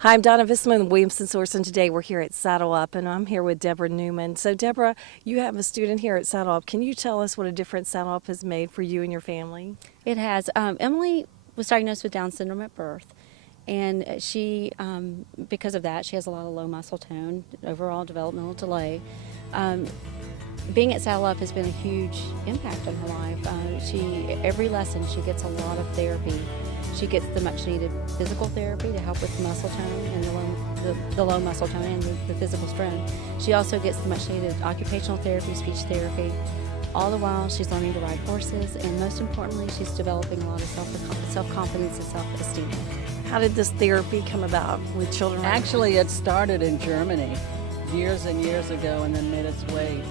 Hi, I'm Donna Visman with Williamson Source, and today we're here at Saddle Up, and I'm here with Deborah Newman. So, Deborah, you have a student here at Saddle Up. Can you tell us what a difference Saddle Up has made for you and your family? It has. Emily was diagnosed with Down syndrome at birth, and she, because of that, she has a lot of low muscle tone, overall developmental delay. Being at Saddle Up has been a huge impact on her life. Every lesson she gets a lot of therapy. She gets the much needed physical therapy to help with muscle tone and the low muscle tone and the physical strength. She also gets the much needed occupational therapy, speech therapy. All the while she's learning to ride horses, and most importantly, she's developing a lot of self-confidence and self-esteem. How did this therapy come about with children? Actually, it started in Germany years and years ago and then made its way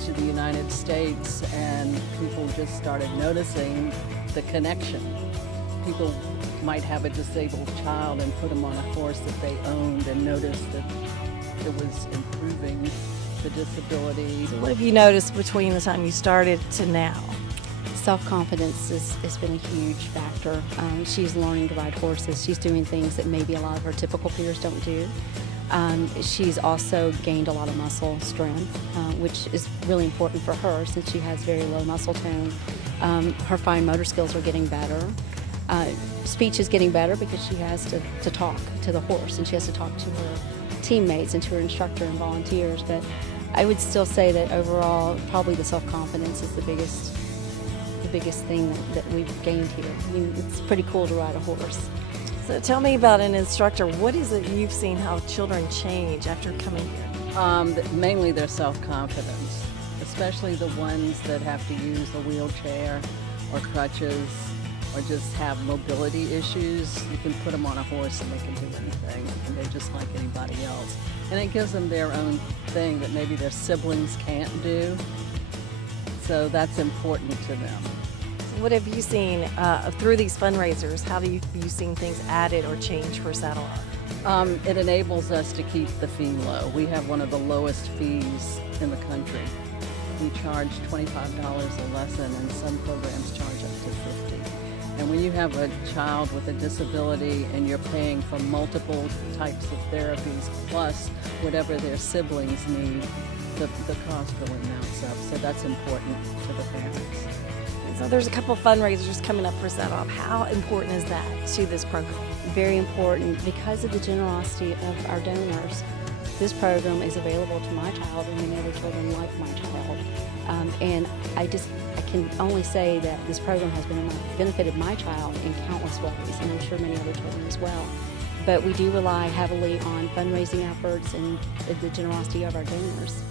to the United States, and people just started noticing the connection. People might have a disabled child and put them on a horse that they owned and noticed that it was improving the disability. So what have you noticed between the time you started to now? Self-confidence has been a huge factor. She's learning to ride horses. She's doing things that maybe a lot of her typical peers don't do. She's also gained a lot of muscle strength, which is really important for her since she has very low muscle tone. Her fine motor skills are getting better. Speech is getting better because she has to talk to the horse, and she has to talk to her teammates and to her instructor and volunteers. But I would still say that overall, probably the self-confidence is the biggest thing that we've gained here. I mean, it's pretty cool to ride a horse. So tell me about an instructor. What is it you've seen how children change after coming here? Mainly their self-confidence, especially the ones that have to use a wheelchair or crutches or just have mobility issues. You can put them on a horse and they can do anything, and they're just like anybody else. And it gives them their own thing that maybe their siblings can't do. So that's important to them. What have you seen through these fundraisers? How have you seen things added or changed for Saddle Up? It enables us to keep the fee low. We have one of the lowest fees in the country. We charge $25 a lesson, and some programs charge up to $50. And when you have a child with a disability and you're paying for multiple types of therapies plus whatever their siblings need, the cost really mounts up. So that's important to the parents. So there's a couple fundraisers coming up for Saddle Up. How important is that to this program? Very important because of the generosity of our donors. This program is available to my child and many other children like my child. And I can only say that this program has benefited my child in countless ways, and I'm sure many other children as well. But we do rely heavily on fundraising efforts and the generosity of our donors.